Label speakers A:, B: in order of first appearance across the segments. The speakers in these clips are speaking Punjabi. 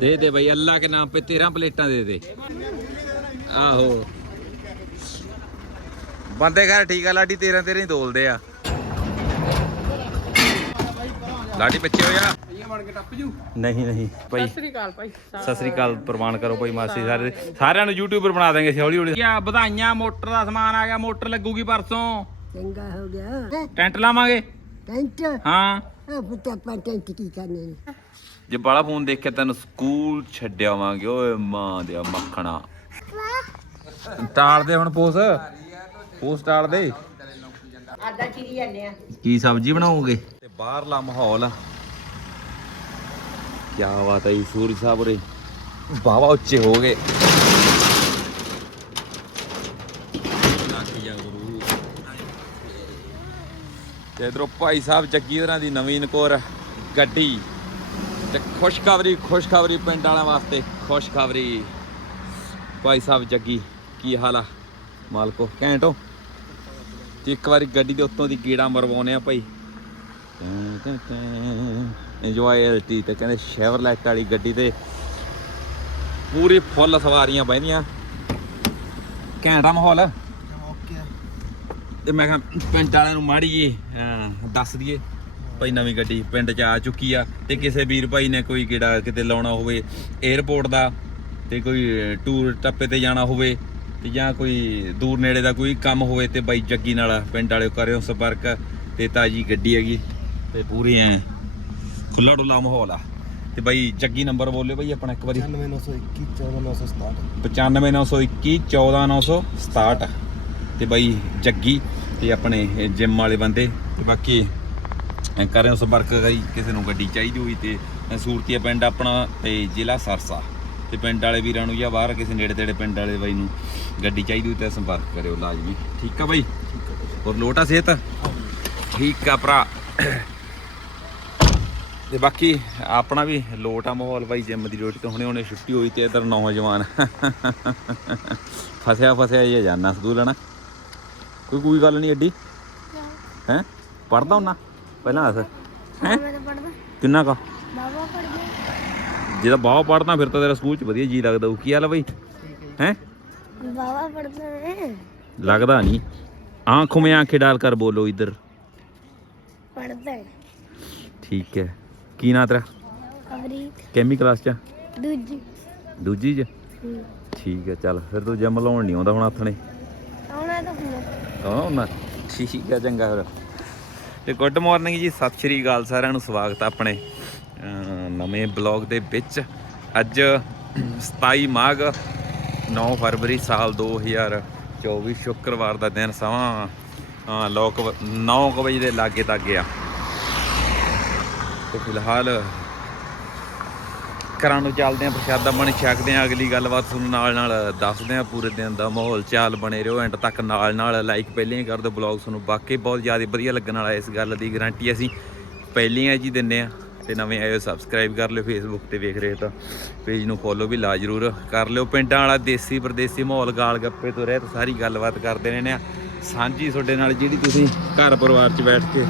A: ਦੇ ਦੇ ਬਈ ਅੱਲਾ ਕੇ ਨਾਮ पे 13 ਪਲੇਟਾਂ ਦੇ ਦੇ। ਆਹੋ। ਬੰਦੇ ਘਰ ਠੀਕ ਆ ਲਾਡੀ 13 13 ਹੀ ਤੋਲਦੇ ਆ। ਲਾਡੀ ਪਿੱਛੇ ਹੋ ਜਾ।
B: ਇਹ ਬਣ ਕੇ ਟੱਪ ਜੂ
A: ਨਹੀਂ ਨਹੀਂ। ਭਾਈ
B: ਸਤਿ ਸ੍ਰੀ ਅਕਾਲ ਭਾਈ
A: ਸਤਿ ਸ੍ਰੀ ਅਕਾਲ ਪ੍ਰਮਾਣ ਕਰੋ ਭਾਈ ਮਾਸੀ ਸਾਰੇ ਸਾਰਿਆਂ ਨੂੰ ਯੂਟਿਊਬਰ ਬਣਾ ਦੇਂਗੇ ਹੌਲੀ ਹੌਲੀ ਕੀ ਵਧਾਈਆਂ ਮੋਟਰ ਦਾ ਸਮਾਨ ਆ ਗਿਆ ਮੋਟਰ ਲੱਗੂਗੀ ਪਰਸੋਂ।
C: ਚੰਗਾ ਹੋ ਗਿਆ।
A: ਟੈਂਟ ਲਾਵਾਂਗੇ?
C: ਟੈਂਟ?
A: ਹਾਂ।
C: ਪੁੱਤ ਆਪਾਂ ਟੈਂਟ ਕੀ ਕਰਨੇ ਨੇ?
A: ਜੇ ਬਾਲਾ ਫੋਨ ਦੇਖ ਕੇ ਤੈਨੂੰ ਸਕੂਲ ਛੱਡਿਆਵਾਂਗੇ ਓਏ ਮਾਂ ਦੇ ਮੱਖਣਾ। ਟਾਲ ਦੇ ਹੁਣ ਪੋਸ ਪੋਸ ਟਾਲ ਦੇ।
C: ਆਦਾ ਚਿਰੀ ਜਾਂਦੇ ਆ।
A: ਕੀ ਸਬਜ਼ੀ ਬਣਾਓਗੇ? ਤੇ ਬਾਹਰਲਾ ਮਾਹੌਲ ਕੀ ਬਾਤ ਹੈ ਸੂਰਜ ਸਾਹਿਬ ਉਰੇ। ਬਾਵਾ ਉੱਚੇ ਹੋ ਗਏ। ਤੇ ਇਧਰੋਂ ਭਾਈ ਸਾਹਿਬ ਜੱਗੀ ਹੋਰਾਂ ਦੀ ਨਵੀਨ ਕੋਰ ਗੱਡੀ। ਤੇ ਖੁਸ਼ਖਬਰੀ ਖੁਸ਼ਖਬਰੀ ਪਿੰਡ ਵਾਲਿਆਂ ਵਾਸਤੇ ਖੁਸ਼ਖਬਰੀ। ਭਾਈ ਸਾਹਿਬ ਜੱਗੀ ਕੀ ਹਾਲ ਆ? ਮਾਲਕੋ ਘੈਂਟੋ ਤੇ ਇੱਕ ਵਾਰੀ ਗੱਡੀ ਦੇ ਉੱਤੋਂ ਦੀ ਕੀੜਾ ਮਰਵਾਉਨੇ ਆ ਭਾਈ। ਇੰਜੋਇਲਟੀ ਤੇ ਕਹਿੰਦੇ ਸ਼ੈਵਰਲੈਟ ਵਾਲੀ ਗੱਡੀ ਤੇ ਪੂਰੀ ਫੁੱਲ ਸਵਾਰੀਆਂ ਬਹਿੰਦੀਆਂ। ਘੈਂਟਾ ਮਾਹੌਲ। ਤੇ ਮੈਂ ਕਿਹਾ ਪਿੰਡ ਵਾਲਿਆਂ ਨੂੰ ਮਾੜੀ ਜੀ ਦੱਸ ਦਈਏ। ਭਾਈ ਨਵੀਂ ਗੱਡੀ ਪਿੰਡ 'ਚ ਆ ਚੁੱਕੀ ਆ ਤੇ ਕਿਸੇ ਵੀਰ ਭਾਈ ਨੇ ਕੋਈ ਕਿਹੜਾ ਕਿਤੇ ਲਾਉਣਾ ਹੋਵੇ 에어ਪੋਰਟ ਦਾ ਤੇ ਕੋਈ ਟੂਰ ਟੱਪੇ ਤੇ ਜਾਣਾ ਹੋਵੇ ਤੇ ਜਾਂ ਕੋਈ ਦੂਰ ਨੇੜੇ ਦਾ ਕੋਈ ਕੰਮ ਹੋਵੇ ਤੇ ਬਾਈ ਜੱਗੀ ਨਾਲ ਪਿੰਡ ਵਾਲਿਓ ਕਰਿਓ ਸੰਪਰਕ ਤੇ ਤਾਜੀ ਗੱਡੀ ਹੈਗੀ ਤੇ ਪੂਰੀ ਐ ਖੁੱਲਾ ਡੁੱਲਾ ਮਾਹੌਲ ਆ। ਤੇ ਬਾਈ ਜੱਗੀ ਨੰਬਰ ਬੋਲਿਓ ਬਾਈ ਆਪਣਾ ਇੱਕ ਵਾਰੀ। 95921 14967 ਤੇ ਬਾਈ ਜੱਗੀ ਤੇ ਆਪਣੇ ਜਿਮ ਵਾਲੇ ਬੰਦੇ ਤੇ ਬਾਕੀ ਕਰਿਓ ਸੰਪਰਕ ਗਈ ਕਿਸੇ ਨੂੰ ਗੱਡੀ ਚਾਹੀਦੀ ਹੋਈ ਤੇ ਐਂ ਸੂਰਤੀਆ ਪਿੰਡ ਆਪਣਾ ਤੇ ਜ਼ਿਲ੍ਹਾ ਸਰਸਾ। ਤੇ ਪਿੰਡ ਵਾਲੇ ਵੀਰਾਂ ਨੂੰ ਜਾਂ ਬਾਹਰ ਕਿਸੇ ਨੇੜੇ ਤੇੜੇ ਪਿੰਡ ਵਾਲੇ ਬਾਈ ਨੂੰ ਗੱਡੀ ਚਾਹੀਦੀ ਹੋਈ ਤੇ ਸੰਪਰਕ ਕਰਿਓ ਲਾਜ਼ਮੀ। ਠੀਕ ਆ ਬਾਈ? ਹੋਰ ਲੋਟਾ ਸਿਹਤ? ਠੀਕ ਆ ਭਰਾ। ਤੇ ਬਾਕੀ ਆਪਣਾ ਵੀ ਲੋਟ ਆ ਮਾਹੌਲ ਬਾਈ ਜਿਮ ਦੀ ਰੋਟੀ ਤੋਂ ਹੁਣੇ ਹੁਣੇ ਛੁੱਟੀ ਹੋਈ ਤੇ ਇਧਰ ਨੌਜਵਾਨ। ਫਸਿਆ ਫਸਿਆ ਇਹ ਜਾਣਾ ਸਕੂਲ ਹਨਾ? ਕੋਈ ਕੋਈ ਗੱਲ ਨਹੀਂ ਐਡੀ? ਹੈ? ਪੜਦਾ ਹੁੰਨਾ ਪਹਿਲਾਂ ਦੱਸ। ਹੈ? ਕਿੰਨਾ ਕਾ?
D: ਬਾਬਾ ਪੜਦੇ
A: ਜੇ ਤਾਂ ਬਾਹਰ ਪੜਦਾ ਫਿਰ ਤਾਂ ਤੇਰਾ ਸਕੂਲ ਚ ਵਧੀਆ ਜੀ ਲੱਗਦਾ ਹੋਊ। ਕੀ ਹਾਲ ਆ ਬਈ? ਹੈ?
D: ਬਾਬਾ ਪੜਦੇ ਨੇ
A: ਲੱਗਦਾ ਨਹੀਂ। ਆਂਖੋਂ ਮੇ ਆਂਖੇ ਡਾਲ ਕਰ ਬੋਲੋ ਇਧਰ।
D: ਪੜਦੇ
A: ਠੀਕ ਹੈ। ਕੀ ਨਾਂ ਤੇਰਾ?
D: ਅਮਰੀਕ
A: ਕੈਮੀ ਕਲਾਸ ਚ
D: ਦੂਜੀ।
A: ਦੂਜੀ ਚ?
D: ਹੂੰ।
A: ਠੀਕ ਹੈ ਚੱਲ ਫਿਰ ਤੂੰ ਜਿਮ ਲਾਉਣ ਨਹੀਂ ਆਉਂਦਾ ਹੁਣ ਹੱਥ ਨੇ।
D: ਆਉਣਾ ਤਾਂ ਹੁਣ।
A: ਹਾਂ ਨਾ ਠੀਕ ਹੈ ਚੰਗਾ ਫਿਰ। ਤੇ ਗੁੱਡ ਮਾਰਨਿੰਗ ਜੀ ਸਤਿ ਸ਼੍ਰੀ ਅਕਾਲ ਸਾਰਿਆਂ ਨੂੰ ਸਵਾਗਤ ਆਪਣੇ ਨਵੇਂ ਬਲੌਗ ਦੇ ਵਿੱਚ। ਅੱਜ 27 ਮਾਘ 9 ਫਰਵਰੀ ਸਾਲ 2024 ਸ਼ੁੱਕਰਵਾਰ ਦਾ ਦਿਨ ਸਮਾਂ ਅਹ, ਲੋਕ 9 ਵਜੇ ਦੇ ਲਾਗੇ ਤੱਕ ਗਿਆ ਤੇ ਫਿਲਹਾਲ ਘਰਾਂ ਨੂੰ ਚੱਲਦੇ ਆਂ, ਪ੍ਰਸ਼ਾਦਾ ਬਣ ਛਕਦੇ ਆਂ, ਅਗਲੀ ਗੱਲਬਾਤ ਤੁਹਾਨੂੰ ਨਾਲ ਨਾਲ ਦੱਸਦੇ ਆਂ, ਪੂਰੇ ਦਿਨ ਦਾ ਮਾਹੌਲ ਚਾਲ ਬਣੇ ਰਹੋ, ਐਂਡ ਤੱਕ ਨਾਲ ਨਾਲ ਲਾਈਕ ਪਹਿਲਾਂ ਹੀ ਕਰ ਦਿਓ ਬਲੌਗ ਤੁਹਾਨੂੰ ਵਾਕਈ ਬਹੁਤ ਜ਼ਿਆਦਾ ਵਧੀਆ ਲੱਗਣ ਵਾਲਾ ਇਸ ਗੱਲ ਦੀ ਗਾਰੰਟੀ ਅਸੀਂ ਪਹਿਲੀਆਂ ਜੀ ਦਿੰਨੇ ਆ, ਤੇ ਨਵੇਂ ਆਏ ਹੋ ਸਬਸਕ੍ਰਾਈਬ ਕਰ ਲਿਓ ਫੇਸਬੁੱਕ ਤੇ ਵੇਖ ਰਹੇ ਹੋ ਤਾਂ ਪੇਜ ਨੂੰ ਫੋਲੋ ਵੀ ਲਾ ਜ਼ਰੂਰ ਕਰ ਲਿਓ। ਪਿੰਡਾਂ ਵਾਲਾ ਦੇਸੀ ਪਰਦੇਸੀ ਮਾਹੌਲ ਗਾਲ ਗੱਪੇ ਤੋਂ ਰਹਿਤ ਸਾਰੀ ਗੱਲਬਾਤ ਕਰਦੇ ਰਹਿੰਦੇ ਆ। ਸਾਂਝੀ ਤੁਹਾਡੇ ਨਾਲ ਜਿਹੜੀ ਤੁਸੀਂ ਘਰ ਪਰਿਵਾਰ 'ਚ ਬੈਠ ਕੇ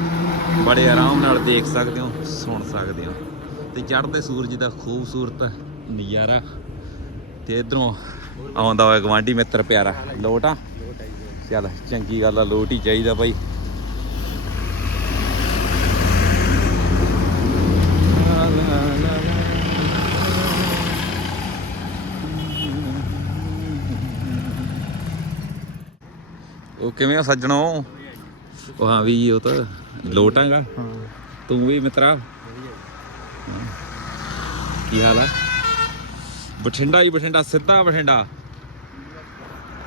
A: ਬੜੇ ਆਰਾਮ ਨਾਲ ਦੇਖ ਸਕਦੇ ਹੋ, ਸੁਣ ਸਕਦੇ ਹੋ। ਤੇ ਚੜ੍ਹਦੇ ਸੂਰਜ ਦਾ ਖੂਬਸੂਰਤ ਨਜ਼ਾਰਾ ਤੇ ਇਧਰੋਂ ਆਉਂਦਾ ਹੋਇਆ ਗਵਾਂਢੀ ਮਿੱਤਰ ਪਿਆਰਾ ਲੋਟ ਆ। ਚੱਲ ਚੰਗੀ ਗੱਲ ਆ ਲੋਟ ਹੀ ਚਾਹੀਦਾ ਭਾਈ ਉਹ ਕਿਵੇਂ ਆ ਸੱਜਣੋ? ਉਹ ਹਾਂ ਵੀ ਉਹ ਤਾਂ ਲੋਟਾਂਗਾ ਤੂੰ ਵੀ ਮਿੱਤਰਾ। ਕੀ ਹਾਲ ਆ ਬਠਿੰਡਾ ਹੀ ਬਠਿੰਡਾ, ਸਿੱਧਾ ਬਠਿੰਡਾ।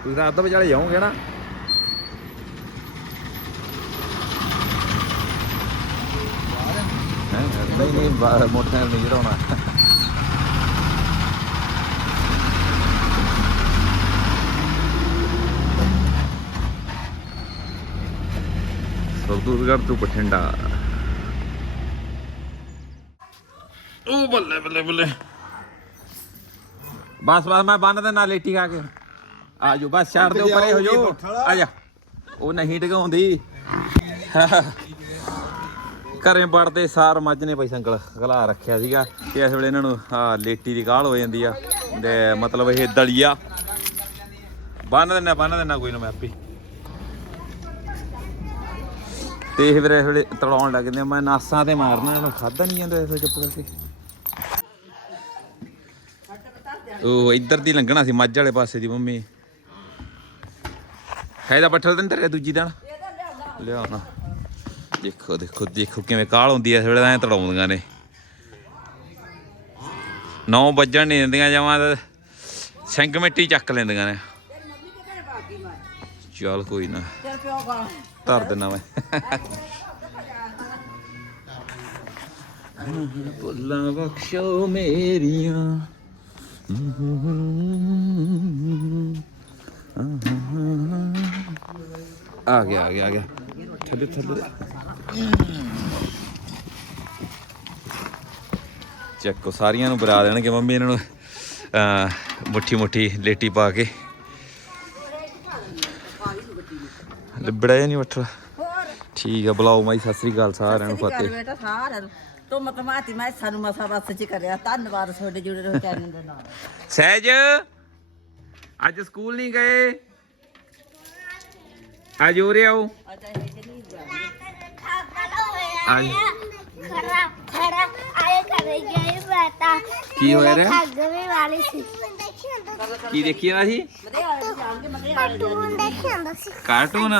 A: ਤੁਸੀਂ ਰਾਤ ਤੋਂ ਵਿਚਾਲੇ ਜਾਓਗੇ ਨਾ। ਨਹੀਂ ਨਹੀਂ, ਬਾਹਰ ਮੋਟਰਸਾਈਕਲ ਨਹੀਂ ਚੜਾਉਣਾ ਸਰਦੂਲਗੜ੍ਹ ਤੋਂ ਬਠਿੰਡਾ। ਉਹ ਬੱਲੇ ਬੱਲੇ ਬੱਲੇ। ਬਸ ਬਸ, ਮੈਂ ਬੰਨ ਦੇ ਨਾਲ ਲੇਟੀ ਖਾ ਕੇ। ਆ ਜਾਓ, ਬਸ ਛੱਡ ਦਿਓ, ਪਰੇ ਹੋ ਜਾਓ। ਆ ਜਾ। ਉਹ ਨਹੀਂ ਡਗਾਉਂਦੀ। ਘਰੇ ਵੜਦੇ ਸਾਰ ਮੱਝ ਨੇ ਭਾਈ ਸੰਗਲ ਗਲਾ ਰੱਖਿਆ ਸੀਗਾ ਤੇ ਇਸ ਵੇਲੇ ਇਹਨਾਂ ਨੂੰ, ਆ, ਲੇਟੀ ਦੀ ਕਾਲ ਹੋ ਜਾਂਦੀ ਆ। ਤੇ ਮਤਲਬ ਇਹ ਦਲੀਆ। ਬੰਨ ਦਿੰਨਾ ਬੰਨ ਦਿੰਨਾ ਕੋਈ ਨਾ ਮੈਂ ਆਪੇ। ਤੇ ਇਹ ਵੀਰੇ ਇਸ ਵੇਲੇ ਤੜਾਉਣ ਲੱਗ ਜਾਂਦੇ ਮੈਂ ਨਾਸਾਂ ਤੇ ਮਾਰਨਾ, ਇਹਨਾਂ ਨੂੰ ਖਾਦਾ ਨਹੀਂ ਜਾਂਦਾ ਇਸ ਚੁੱਪ ਕਰਕੇ। ਉਹ ਇੱਧਰ ਦੀ ਲੰਘਣਾ ਸੀ, ਮੱਝ ਵਾਲੇ ਪਾਸੇ ਦੀ ਮੰਮੀ। ਹੈ ਦਾ ਪੱਠਲ ਦਿੰਦਰ ਹੈ ਦੂਜੀ ਦਿਨ ਲਿਆਉਣਾ ਦੇਖੋ ਦੇਖੋ ਦੇਖੋ ਕਿਵੇਂ ਕਾਲ ਹੁੰਦੀ ਐ, ਇਸ ਵੇਲੇ ਐ ਤੜਾਉਂਦੀਆਂ ਨੇ। 9 ਵੱਜਣ ਨਹੀਂ ਦਿੰਦੀਆਂ ਜਾਵਾਂ ਸਿੰਘ ਮਿੱਟੀ ਚੱਕ ਲੈਂਦੀਆਂ ਨੇ। ਚੱਲ ਕੋਈ ਨਾ, ਧਰ ਦੇਣਾ ਮੈਂ। ਭੁੱਲਾਂ ਬਖਸ਼ੋ ਮੇਰੀਆਂ। ਆ ਗਿਆ ਆ ਗਿਆ ਆ ਗਿਆ। ਥੱਲੇ ਥੱਲੇ। ਚੱਕੋ ਸਾਰੀਆਂ ਨੂੰ ਬਰਾ ਦੇਣਗੇ ਮੰਮੀ ਇਹਨਾਂ ਨੂੰ। ਮੁੱਠੀ ਮੁੱਠੀ ਲੇਟੀ ਪਾ ਕੇ। ਲਿਬੜਾ ਜਾਂ ਨਹੀਂ ਉੱਠਲਾ ਠੀਕ ਆ ਬੁਲਾਓ ਮਾਈ ਸਤਿ ਸ੍ਰੀ ਅਕਾਲ ਸਾਰਿਆਂ ਨੂੰ ਫਤਿਹ।
B: ਬੇਟਾ ਸਾਰਿਆਂ ਨੂੰ। ਤੂੰ ਮਤਮਾਤੀ ਮੈਂ ਸਾਨੂੰ ਮਸਾ ਬਸ ਚ ਕਰਿਆ। ਧੰਨਵਾਦ ਤੁਹਾਡੇ ਜੁੜੇ ਰਹੋ ਚੈਨਲ ਦੇ ਨਾਲ।
A: ਸਹਿਜ ਅੱਜ ਸਕੂਲ ਨਹੀਂ ਗਏ? ਅੱਜ ਹੋ ਰਿਹਾ ਹੋ ਅੱਜ।
D: ਖੜਾ ਖੜਾ ਆਏ ਕਰੇ ਗਏ ਬੇਟਾ
A: ਕੀ ਹੋਇਆ ਰੇ
D: ਖਾਗਵੇ ਵਾਲੀ ਸੀ।
A: ਕੀ ਦੇਖੀ ਜਾਂਦਾ ਸੀ
D: ਕਾਰਟੂਨ ਦੇਖਿਆ ਸੀ।
A: ਕਾਰਟੂਨ?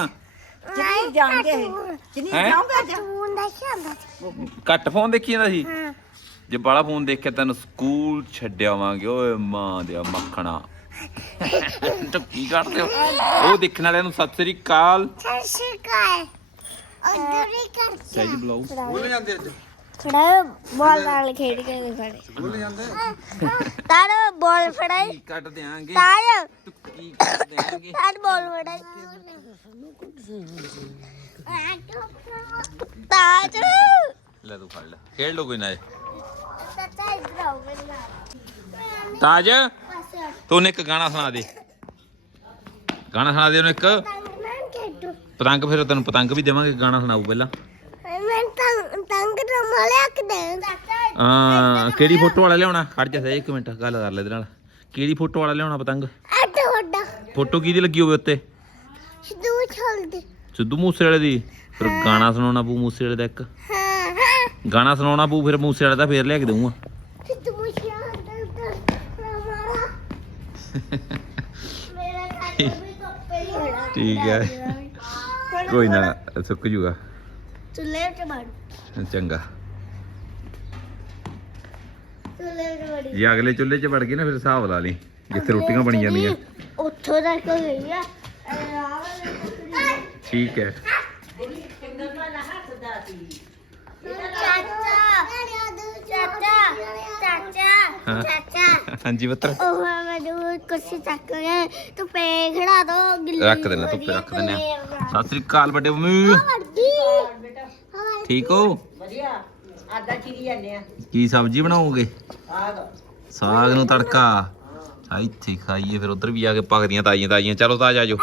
B: ਕਿੰਨੀ
A: ਹੈਂ?
B: ਜਾਉਂਗਾ ਅੱਜ?
A: ਘੱਟ ਫੋਨ ਦੇਖੀ ਜਾਂਦਾ ਸੀ? ਜੇ ਬਾਲਾ ਫੋਨ ਦੇਖਿਆ ਤੈਨੂੰ ਸਕੂਲ ਛੱਡਿਆਵਾਂਗੇ ਓਏ ਮਾਂ ਦੇ ਮੱਖਣਾ। ਟੱਕੀ ਕਰਦੇ ਹੋ? ਉਹ ਦੇਖਣ ਵਾਲਿਆਂ ਨੂੰ ਸਤਿ ਸ੍ਰੀ ਅਕਾਲ।
D: ਸ਼ਿਕਾਇ ਉਧਰ ਹੀ ਕਰ
A: ਸਹਿਜ ਬੁਲਾਓ।
D: ਖੜਾ ਬਾਲ ਨਾਲ ਖੇਡ ਕੇ ਦਿਖਾੜੇ ਸਕੂਲ ਜਾਂਦੇ? ਤਾਰ ਬਾਲ ਫੜਾਈ।
A: ਕੀ ਕੱਟ ਦੇਾਂਗੇ
D: ਤਾਰ
A: ਕੀ ਕੱਟ ਦੇਾਂਗੇ
D: ਤਾਰ ਬਾਲ ਫੜਾਈ। ਤਾਰ
A: ਲੈ ਤੂੰ ਫੜ ਲੈ। ਖੇਡ ਲੋ ਕੋਈ ਨਾ ਇਹ।
D: ਚਾਚਾ ਇਧਰ ਆਓ ਮੇਰੇ ਨਾਲ।
A: ਤਾਜ
D: ਬਸ
A: ਤੂੰ ਉਹਨੂੰ ਇੱਕ ਗਾਣਾ ਸੁਣਾ ਦੇ। ਗਾਣਾ ਸੁਣਾ ਦੇ ਉਹਨੂੰ ਇੱਕ। ਪਤੰਗ ਫਿਰ ਤੈਨੂੰ ਪਤੰਗ ਵੀ ਦੇਵਾਂਗੇ ਗਾਣਾ ਸੁਣਾਓ ਪਹਿਲਾਂ।
D: ਮੈਂ ਤੰਗ ਤੰਗ ਰਮਾ ਲਿਆ ਕੇ ਦੇ ਚਾਚਾ
A: ਆ ਕਿਹੜੀ ਫੋਟੋ ਵਾਲਾ ਲਿਆਉਣਾ? ਖੜ ਜਾ ਸਹੀ ਇੱਕ ਮਿੰਟ ਗੱਲ ਕਰ ਲੈ ਇਹਦੇ ਨਾਲ। ਕਿਹੜੀ ਫੋਟੋ ਵਾਲਾ ਲਿਆਉਣਾ ਪਤੰਗ? ਫੋਟੋ ਕਿਹਦੀ ਲੱਗੀ ਹੋਵੇ ਉੱਤੇ?
D: ਸਿੱਧੂ ਛਲਦੇ
A: ਸਿੱਧੂ ਮੂਸੇ ਵਾਲੇ ਦੀ? ਫਿਰ ਗਾਣਾ ਸੁਣਾਉਣਾ ਪਊ ਮੂਸੇ ਵਾਲੇ ਦਾ ਇੱਕ।
D: ਹਾਂ ਹਾਂ।
A: ਗਾਣਾ ਸੁਣਾਉਣਾ ਪਊ ਫਿਰ ਮੂਸੇ ਵਾਲੇ ਦਾ ਫੇਰ ਲਿਆ ਕੇ ਦਊਂਗਾ।
D: ਸਿੱਧੂ ਮੁਸ਼ਿਆ ਅੰਦਰ ਹਮਾਰਾ ਮੇਰਾ ਖਾਤਾ ਵੀ ਕੱਪੇ ਹੀ ਹੋਣਾ।
A: ਠੀਕ ਹੈ। ਕੋਈ ਨਾ ਸੁੱਕ ਜੂਗਾ।
D: ਚੁੱਲ੍ਹੇ
A: ਚੰਗਾ।
D: ਚੁੱਲ੍ਹੇ ਤੇ ਬੜੀ।
A: ਜੇ ਅਗਲੇ ਚੁੱਲ੍ਹੇ 'ਚ ਵੜ ਗਏ ਨਾ ਫਿਰ ਹਿਸਾਬ ਲਾ ਲਈ ਜਿੱਥੇ ਰੋਟੀਆਂ ਬਣੀ ਜਾਂਦੀਆਂ
D: ਉੱਥੋਂ ਤੱਕ ਗਈ ਆ।
A: ਠੀਕ ਹੈ। ਹਾਂ। ਹਾਂਜੀ ਪੁੱਤਰ।
D: ਉਹ ਮੈਨੂੰ ਕੁਰਸੀ ਚੱਕ ਕੇ ਤੂੰ ਪੇ ਖੜਾ ਦੋ ਗਿੱਲੀ
A: ਰੱਖ ਦੇਣਾ ਧੁੱਪੇ ਰੱਖ ਦਿੰਦੇ ਆ। ਸਤਿ ਸ੍ਰੀ ਅਕਾਲ ਵੱਡੇ ਮੰਮੀ। ਠੀਕ ਹੋ?
B: ਵਧੀਆ। ਆਦਾ ਚੀਰੀ ਜਾਂਦੇ ਆ।
A: ਕੀ ਸਬਜ਼ੀ ਬਣਾਓਗੇ?
B: ਆਗ
A: ਸਾਗ ਨੂੰ ਤੜਕਾ। ਆ ਇੱਥੇ ਖਾਈਏ ਫਿਰ ਉਧਰ ਵੀ ਆ ਕੇ ਪੱਕਦੀਆਂ ਤਾਜ਼ੀਆਂ ਤਾਜ਼ੀਆਂ। ਚਲੋ ਤਾਜ ਆਜੋ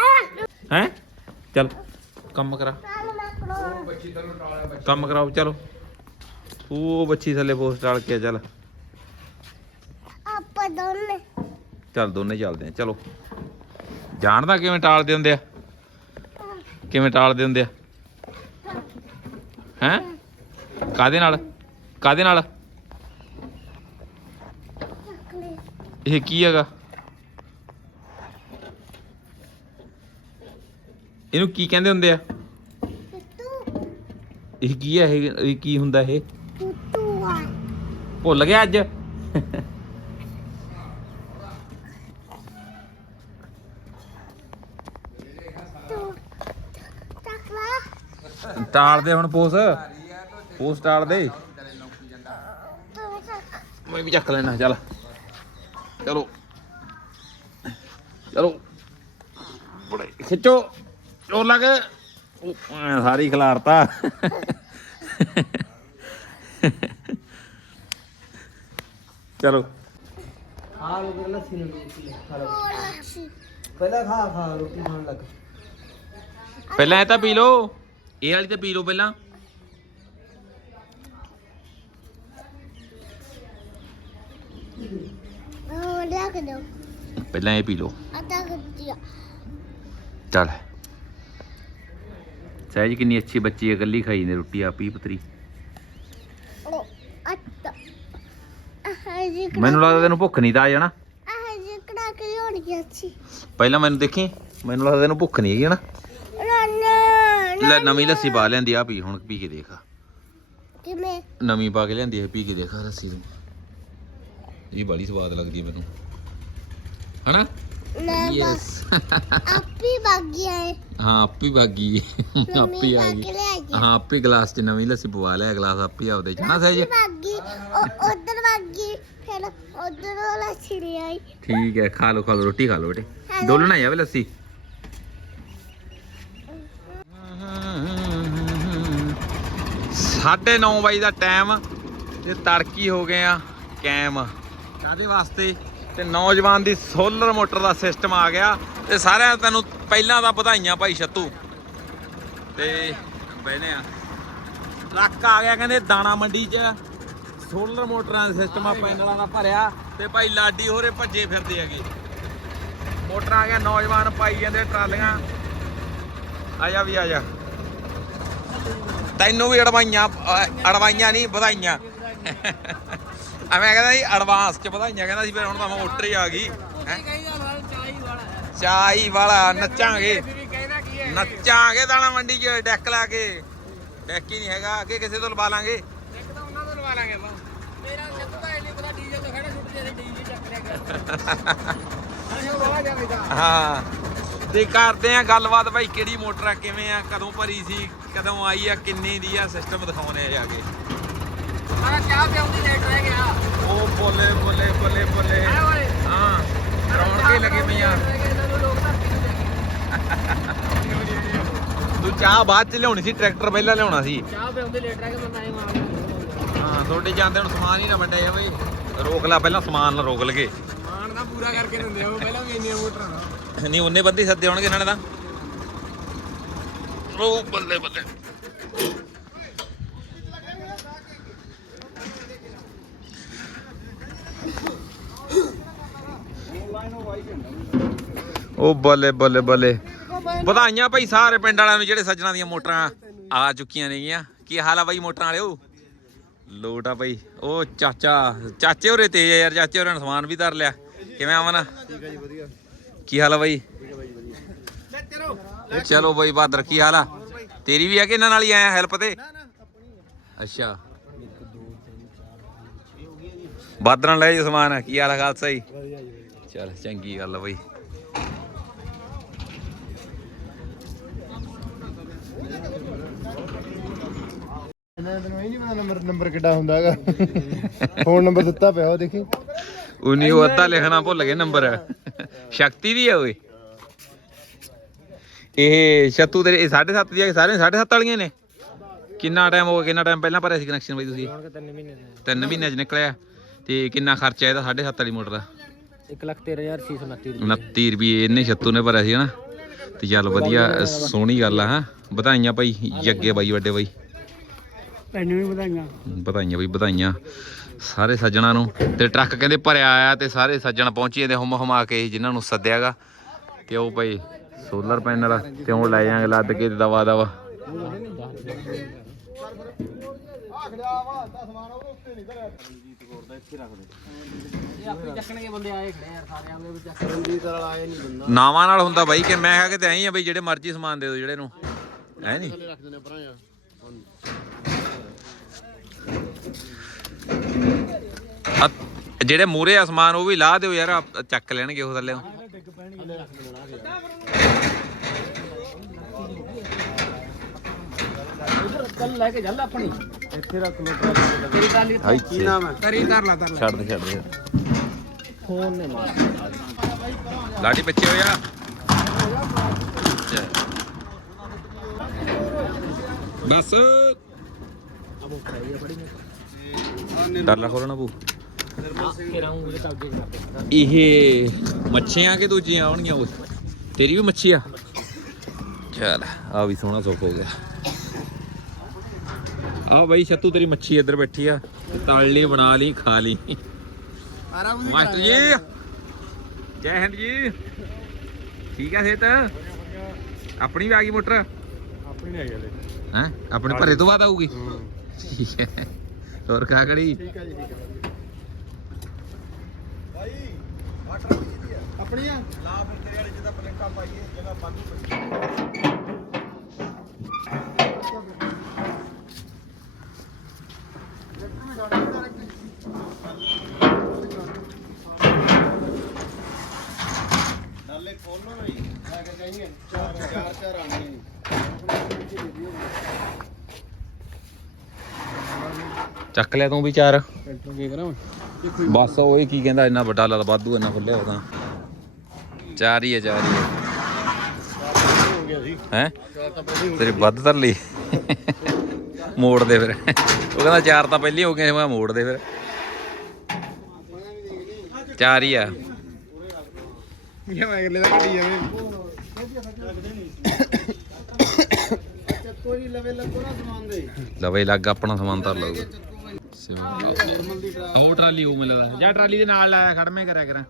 A: ਹੈ? ਚੱਲ ਕੰਮ ਕਰਾ। ਕੰਮ ਕਰਾਓ ਚਲੋ। ਉਹ ਬੱਚੀ ਥੱਲੇ ਪੋਸਟ ਡਾਲ ਕੇ ਆ, ਚੱਲ।
D: ਆਪਾਂ ਦੋਨੇ।
A: ਚੱਲ ਦੋਨੇ ਚੱਲਦੇ ਆ ਚਲੋ। ਜਾਣਦਾ ਕਿਵੇਂ ਟਾਲਦੇ ਹੁੰਦੇ ਆ? ਕਿਵੇਂ ਟਾਲਦੇ ਹੁੰਦੇ ਆ? ਹੈ? ਕਾਦੇ ਨਾਲ? ਕਾਦੇ ਨਾਲ? ਇਹ ਕੀ ਹੈਗਾ? ਇਹਨੂੰ ਕੀ ਕਹਿੰਦੇ ਹੁੰਦੇ ਆ? ਇਹ ਕੀ ਹੈ ਇਹ? ਕੀ ਹੁੰਦਾ ਇਹ? ਭੁੱਲ ਗਿਆ ਅੱਜ
D: ਤੂੰ ਚੱਕਲਾ
A: ਟਾਲ ਦੇ ਹੁਣ ਪੋਸ। ਪੋਸ ਟਾਲ ਦੇ। ਮੈਂ ਵੀ ਚੱਕ ਲੈਣਾ ਚੱਲ। ਚਲੋ। ਚਲੋ। ਬੜੇ ਖਿੱਚੋ। ਚੋਰ ਲੱਗ ਸਾਰੀ ਖਿਲਾਰਤਾ। ਚਲੋ।
E: ਪਹਿਲਾਂ ਖਾ ਖਾ ਰੋਟੀ ਖਾਣ ਲੱਗ।
A: ਪਹਿਲਾਂ ਇਹ ਤਾਂ ਪੀ ਲਓ। ਇਹ ਵਾਲੀ ਤੇ ਪੀ ਲਓ ਪਹਿਲਾਂ।
D: ਉਹ
A: ਪਹਿਲਾਂ ਇਹ ਪੀ ਲਓ।
D: ਅਤਾ ਗੁੱਤੀਆ
A: ਚੱਲ। ਕਿੰਨੀ ਅੱਛੀ ਬੱਚੀ ਹੈ ਇਕੱਲੀ ਖਾਈ ਨੇ ਰੋਟੀ ਆਪੀ ਪਤਰੀ। ਮੈਨੂੰ ਲੱਗਦਾ ਤੈਨੂੰ ਭੁੱਖ ਨਹੀਂ ਤਾਂ ਆ ਜਾਣਾ।
D: ਆਹ ਜੀ ਕੜਾ ਹੋਣੀ ਅੱਛੀ।
A: ਪਹਿਲਾਂ ਮੈਨੂੰ ਦੇਖੀ ਮੈਨੂੰ ਲੱਗਦਾ ਤੈਨੂੰ ਭੁੱਖ ਨਹੀਂ ਹੈਗੀ ਨਾ ਲੈ ਨਵੀਂ ਲੱਸੀ ਪਾ ਲੈਂਦੀ ਆ ਪੀ ਹੁਣ ਪੀ ਕੇ ਦੇਖ
D: ਕਿਵੇਂ?
A: ਨਵੀਂ ਪਾ ਕੇ ਲਿਆਂਦੀ ਹੈ ਪੀ ਕੇ ਦੇਖ ਲੱਸੀ ਨੂੰ। ਇਹ ਬੜੀ ਸਵਾਦ ਲੱਗਦੀ ਹੈ ਮੈਨੂੰ। ਹਨਾ?
D: ਨਾ
A: ਯੈਸ
D: ਆਪੀ ਬਾਗਿਆ ਹੈ
A: ਹਾਂ ਆਪੀ ਬਾਗੀ ਆਪੀ ਆ ਗਈ। ਹਾਂ ਆਪੀ ਗਲਾਸ 'ਚ ਨਵੀਂ ਲੱਸੀ ਪਵਾ ਲਿਆ ਗਲਾਸ ਆਪੀ ਆਪਦੇ 'ਚ। ਸਹਿਜ।
D: ਬਾਗੀ ਉਧਰ ਬਾਗੀ ਫਿਰ ਉਧਰ ਛਿੜੀ ਆਈ।
A: ਠੀਕ ਹੈ ਖਾ ਲਓ ਖਾ ਲਓ ਰੋਟੀ ਖਾ ਲਓ ਬੇਟੇ। ਡੋਲਣਾ ਜਾਵੇ ਲੱਸੀ। ਸਾਢੇ 9 ਵਜੇ ਦਾ ਟਾਈਮ ਤੇ ਤੜਕੀ ਹੋ ਗਏ ਆ ਕੈਮ ਕਾਦੇ ਵਾਸਤੇ? ਤੇ ਨੌਜਵਾਨ ਦੀ ਸੋਲਰ ਮੋਟਰ ਦਾ ਸਿਸਟਮ ਆ ਗਿਆ ਤੇ ਸਾਰਿਆਂ ਤੈਨੂੰ ਪਹਿਲਾਂ ਤਾਂ ਵਧਾਈਆਂ ਭਾਈ ਛੱਤੂ। ਤੇ ਬਹਿਨੇ ਆ। ਟਰੱਕ ਆ ਗਿਆ ਕਹਿੰਦੇ ਦਾਣਾ ਮੰਡੀ 'ਚ। ਸੋਲਰ ਮੋਟਰਾਂ ਦਾ ਸਿਸਟਮ ਆ ਪੈਨਲਾਂ ਦਾ ਭਰਿਆ ਤੇ ਭਾਈ ਲਾਡੀ ਹੋਰੇ ਭੱਜੇ ਫਿਰਦੇ ਹੈਗੇ। ਮੋਟਰਾਂ ਆ ਗਿਆ, ਨੌਜਵਾਨ ਪਾਈ ਜਾਂਦੇ ਟਰਾਲੀਆਂ। ਆ ਜਾ ਵੀ, ਆ ਜਾ। ਤੈਨੂੰ ਵੀ ਅੜਵਾਈਆਂ ਅ, ਅੜਵਾਈਆਂ ਨਹੀਂ ਵਧਾਈਆਂ। ਐਵੇਂ ਕਹਿੰਦਾ ਸੀ ਐਡਵਾਂਸ ਚ ਵਧਾਈਆਂ ਕਹਿੰਦਾ ਸੀ ਫਿਰ ਹੁਣ ਤਾਂ ਮੋਟਰ ਹੀ ਆ ਗਈ। ਹੈਂ? ਚਾਈ ਵਾਲਾ ਨੱਚਾਂਗੇ। ਨੱਚਾਂਗੇ ਦਾਣਾ ਮੰਡੀ 'ਚ ਡੈਕ ਲਾ ਕੇ। ਡੈਕ ਹੀ ਨਹੀਂ ਹੈਗਾ ਅੱਗੇ ਕਿਸੇ ਤੋਂ ਲਵਾ ਲਾਂਗੇ। ਹਾਂ ਤੇ ਕਰਦੇ ਆ ਗੱਲਬਾਤ ਭਾਈ ਕਿਹੜੀ ਮੋਟਰ ਆ ਕਿਵੇਂ ਆ ਕਦੋਂ ਭਰੀ ਸੀ ਕਦੋਂ ਆਈ ਆ ਕਿੰਨੀ ਦੀ ਆ ਸਿਸਟਮ ਦਿਖਾਉਣੇ ਆ ਜਾ ਕੇ। ਉਹ ਬੋਲੇ ਬੋਲੇ ਬੋਲੇ ਬੋਲੇ। ਹਾਂ ਰੌਣਕੇ ਲੱਗੇ ਪਈਆਂ ਤੂੰ ਚਾਹ ਬਾਅਦ ਚ ਲਿਆਉਣੀ ਸੀ ਟਰੈਕਟਰ ਪਹਿਲਾਂ ਲਿਆਉਣਾ ਸੀ।
E: ਚਾਹ ਪਿਆਉਂਦੇ ਲੇਟ ਰਹਿ ਬੰਦਾ ਇਹ ਮਾਰ
A: ਹਾਂ ਤੁਹਾਡੇ ਜਾਂਦੇ ਹੁਣ ਸਮਾਨ ਹੀ ਨਾ ਵੰਡਿਆ ਜਾਵੇ ਰੋਕ ਲੈ ਪਹਿਲਾਂ ਸਮਾਨ ਨਾ ਰੋਕ ਲਗੇ।
E: ਮਾਨ ਦਾ ਪੂਰਾ ਕਰਕੇ ਦਿੰਦੇ ਆ ਉਹ ਪਹਿਲਾਂ ਵੀ ਇੰਨੀਆਂ ਮੋਟਰਾਂ
A: ਨਹੀਂ ਉਹਨੇ ਬੰਦੇ ਸੱਦੇ ਹੋਣਗੇ ਇਹਨਾਂ ਨੇ ਤਾਂ। ਰੋ ਬੱਲੇ ਬੱਲੇ। ਉਹ ਬੱਲੇ ਬੱਲੇ ਬੱਲੇ। ਵਧਾਈਆਂ ਭਾਈ ਸਾਰੇ ਪਿੰਡ ਵਾਲਿਆਂ ਨੂੰ ਜਿਹੜੇ ਸੱਜਣਾ ਦੀਆਂ ਮੋਟਰਾਂ ਆ ਚੁੱਕੀਆਂ ਨੇਗੀਆਂ। ਕੀ ਹਾਲ ਆ ਬਾਈ ਮੋਟਰਾਂ ਵਾਲਿਓ? ਲੋਟ ਆ ਭਾਈ। ਉਹ ਚਾਚਾ ਚਾਚੇ ਹੋਰੇ ਤੇਜ ਆ ਯਾਰ ਚਾਚੇ ਹੋਰਾਂ ਨੇ ਸਮਾਨ ਵੀ ਧਰ ਲਿਆ। ਕਿਵੇਂ ਆਵਨ ਠੀਕ ਆ ਜੀ ਵਧੀਆ। ਕੀ ਹਾਲ ਆ ਬਾਈ? ਚਲੋ ਬਾਈ ਬਾਦਰ ਕੀ ਹਾਲ ਆ? ਤੇਰੀ ਵੀ ਆ ਕਿ ਇਹਨਾਂ ਨਾਲ ਹੀ ਆਇਆ ਹੈਲਪ ਤੇ? ਅੱਛਾ। ਬਾਦਰਾਂ ਲੈ ਜੀ ਸਮਾਨ ਕੀ ਹਾਲ ਆ ਖਾਲਸਾ ਜੀ? ਚਲ ਚੰਗੀ ਗੱਲ ਬਾਈ।
F: ਇਹਨਾਂ ਤੈਨੂੰ ਇਹ ਨਹੀਂ ਪਤਾ ਨੰਬਰ ਨੰਬਰ ਕਿੱਡਾ ਹੁੰਦਾ ਹੈਗਾ। ਫੋਨ ਨੰਬਰ ਦਿੱਤਾ ਪਿਆ ਉਹ ਦੇਖੀ।
A: ਉਨੀ ਉਹ ਅੱਧਾ ਲਿਖਣਾ ਭੁੱਲ ਗਏ ਨੰਬਰ। ਸ਼ਕਤੀ ਦੀ ਆ ਓਏ ਇਹ ਛੱਤੂ ਤੇਰੇ 7.5 ਦੀ ਆ ਕਿ ਸਾਰੇ 7.5 ਵਾਲੀਆਂ ਨੇ? ਕਿੰਨਾ ਟਾਈਮ ਹੋ ਗਿਆ ਕਿੰਨਾ ਟਾਈਮ ਪਹਿਲਾਂ ਭਰਿਆ ਸੀ ਕਨੈਕਸ਼ਨ ਬਈ ਤੁਸੀਂ?
E: ਤਿੰਨ ਮਹੀਨੇ
A: ਤਿੰਨ ਮਹੀਨੇ ਚ ਨਿਕਲਿਆ। ਤੇ ਕਿੰਨਾ ਖਰਚਾ ਇਹਦਾ 7.5 ਵਾਲੀ ਮੋਟਰ ਦਾ?
E: 1 ਲੱਖ 13629
A: 29 ਰੁਪਏ। ਇਹਨੇ ਛੱਤੂ ਨੇ ਭਰਿਆ ਸੀ ਹਨਾ? ਤੇ ਚੱਲ ਵਧੀਆ ਸੋਹਣੀ ਗੱਲ ਆ ਹਾਂ। ਵਧਾਈਆਂ ਭਾਈ ਜੱਗੇ ਬਾਈ ਵੱਡੇ ਬਾਈ।
E: ਤੈਨੂੰ ਵੀ ਵਧਾਈਆਂ।
A: ਵਧਾਈਆਂ ਬਈ ਵਧਾਈਆਂ। ਸਾਰੇ ਸੱਜਣਾ ਨੂੰ। ਤੇ ਟਰੱਕ ਕਹਿੰਦੇ ਭਰਿਆ ਆਇਆ ਤੇ ਸਾਰੇ ਸੱਜਣ ਪਹੁੰਚੇ ਤੇ ਹੁਮ ਹੁਮਾ ਕੇ ਜਿਨ੍ਹਾਂ ਨੂੰ ਸੱਦਿਆਗਾ। ਤੇ ਉਹ ਭਾਈ ਸੋਲਰ ਪੈਨਲ ਤੇ ਉਹ ਲੈ ਜਾਾਂਗੇ ਲੱਦ ਕੇ ਦਵਾ ਦਵਾ। ਨਾਵਾਂ ਨਾਲ ਹੁੰਦਾ ਬਾਈ ਕਿ ਮੈਂ ਕਿਹਾ ਕਿ ਤੇ ਐਂ ਆ ਬਈ ਜਿਹੜੇ ਮਰਜ਼ੀ ਸਮਾਨ ਦੇ ਦਿਓ ਜਿਹੜੇ ਨੂੰ। ਹੈ ਨਹੀਂ
F: ਆ
A: ਜਿਹੜੇ ਮੂਰੇ ਆ ਸਮਾਨ ਉਹ ਵੀ ਲਾ ਦਿਓ ਯਾਰ ਚੱਕ ਲੈਣਗੇ ਉਹ ਥੱਲੇ
E: ਚੱਲ ਲੈ ਕੇ ਚੱਲ ਆਪਣੀ। ਇੱਥੇ ਰੱਖ ਲੋ ਤੇਰੀ ਟਰਾਲੀ
A: ਕੀ ਨਾਮ ਹੈ?
E: ਤਰੀ ਧਰ ਲਾ ਧਰ ਲਾ।
A: ਛੱਡ ਦੇ ਛੱਡ ਦੇ।
E: ਫੋਨ ਨੇ ਮਾਰ
A: ਹੋ ਜਾ। ਬਸ। ਡਰ ਲਾ ਖੋਲਣਾ ਪੂ ਇਹ ਮੱਛੀਆਂ ਕਿ ਦੂਜੀਆਂ ਆਉਣਗੀਆਂ ਉਹ? ਤੇਰੀ ਵੀ ਮੱਛੀ ਆ? ਚਲ ਆ ਵੀ ਸੋਹਣਾ ਸੁੱਕ ਹੋ ਗਿਆ। ਆ ਬਈ ਛੱਤੂ ਤੇਰੀ ਮੱਛੀ ਇੱਧਰ ਬੈਠੀ ਆ। ਤਲ ਲਈ ਬਣਾ ਲਈ ਖਾ ਲਈ। ਮਾਸਟਰ ਜੀ! ਜੈ ਹਿੰਦ ਜੀ! ਠੀਕ ਆ ਸਿਹਤ? ਆਪਣੀ ਵੀ ਆ ਗਈ ਮੋਟਰ?
F: ਆਪਣੀ ਨਹੀਂ ਹੈਗੇ
A: ਹੈ? ਆਪਣੇ ਭਰੇ ਤੋਂ ਬਾਅਦ ਆਊਗੀ? ਠੀਕ ਹੈ। ਹੋਰ ਕਾ ਕੜੀ
F: ਠੀਕ ਹੈ ਜੀ ਠੀਕ ਹੈ ਭਾਈ ਵਾਟਰ ਆਪਣੀਆਂ? ਲਾ ਫਿਰ ਤੇਰੇ ਵਾਲੇ ਜਿਹਦਾ ਪਲੇਟਾਂ ਪਾਈਏ ਜਗ੍ਹਾ ਬਾਕੀ ਨਾਲੇ ਖੋਲੋ ਨਹੀਂ ਲੈ ਕੇ ਜਾਈਏ ਚਾਰ ਚਾਰ ਚਾਰ ਆਣੇ
A: ਚੱਕ ਲਿਆ ਤੂੰ ਵੀ ਚਾਰ।
E: ਟਰੈਕਟਰ ਕੀ ਕਰਾਂ
A: ਬਸ ਉਹ ਇਹ ਕੀ ਕਹਿੰਦਾ ਇੰਨਾ ਵੱਡਾ ਲਾ ਵਾਧੂ ਇੰਨਾ ਖੁੱਲਿਆ ਉਹ ਤਾਂ ਚਾਰ ਹੀ ਹੈ ਚਾਰ ਹੀ। ਹੈ? ਤੇਰੀ ਵੱਧ ਧਰ ਲਈ। ਮੋੜ ਦੇ ਫਿਰ। ਉਹ ਕਹਿੰਦਾ ਚਾਰ ਤਾਂ ਪਹਿਲੀ ਹੋ ਗਏ ਮੈਂ ਮੋੜ ਦੇ ਫਿਰ। ਚਾਰ ਹੀ ਆ।
F: ਇਹ ਮੈਂ ਅਗਲੇ ਦਾ ਕੱਢੀ ਜਾਂਦੇ ਚੱਕੋ ਜੀ ਲਵੇ ਲੱਗੋ ਨਾ ਸਮਾਨ ਦੇ।
A: ਲਵੇ ਲੱਗ ਆਪਣਾ ਸਮਾਨ ਧਰ ਲਊਗਾ। ਉਹ ਟਰਾਲੀ ਉਹ ਮਿਲਦਾ ਜਾਂ ਟਰਾਲੀ ਦੇ ਨਾਲ ਲਾਇਆ ਖੜਮੇ ਕਰਿਆ ਕਰਾਂ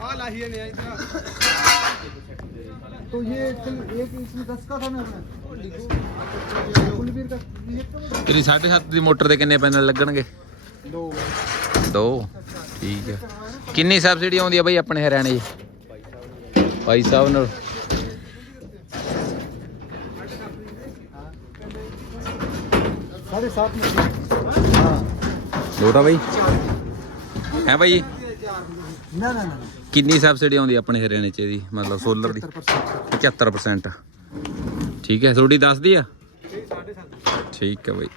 F: आ लाहिए नहीं इधर तो ये एक इसमें दस का था ना कुलवीर का ये
A: ਤੇਰੀ 7.5 ਦੀ ਮੋਟਰ ਤੇ ਕਿੰਨੇ ਪੈਨਲ ਲੱਗਣਗੇ
F: दो
A: ਦੋ ਠੀਕ ਹੈ ਕਿੰਨੀ ਸਬਸਿਡੀ ਆਉਂਦੀ ਆ ਬਈ ਆਪਣੇ ਹਰਿਆਣੇ 'ਚ ਭਾਈ ਸਾਹਿਬ ਨੂੰ
F: साढ़े सात में
A: ਲੋਟਾ ਬਈ ਹੈ ਬਈ
F: ना ना ना
A: ਕਿੰਨੀ ਸਬਸਿਡੀ ਆਉਂਦੀ ਆ ਆਪਣੇ ਹਰਿਆਣੇ 'ਚ ਇਹਦੀ ਮਤਲਬ ਸੋਲਰ ਦੀ 75% ਠੀਕ ਹੈ ਤੁਹਾਡੀ ਦੱਸਦੀ ਆ ਠੀਕ ਹੈ ਬਈ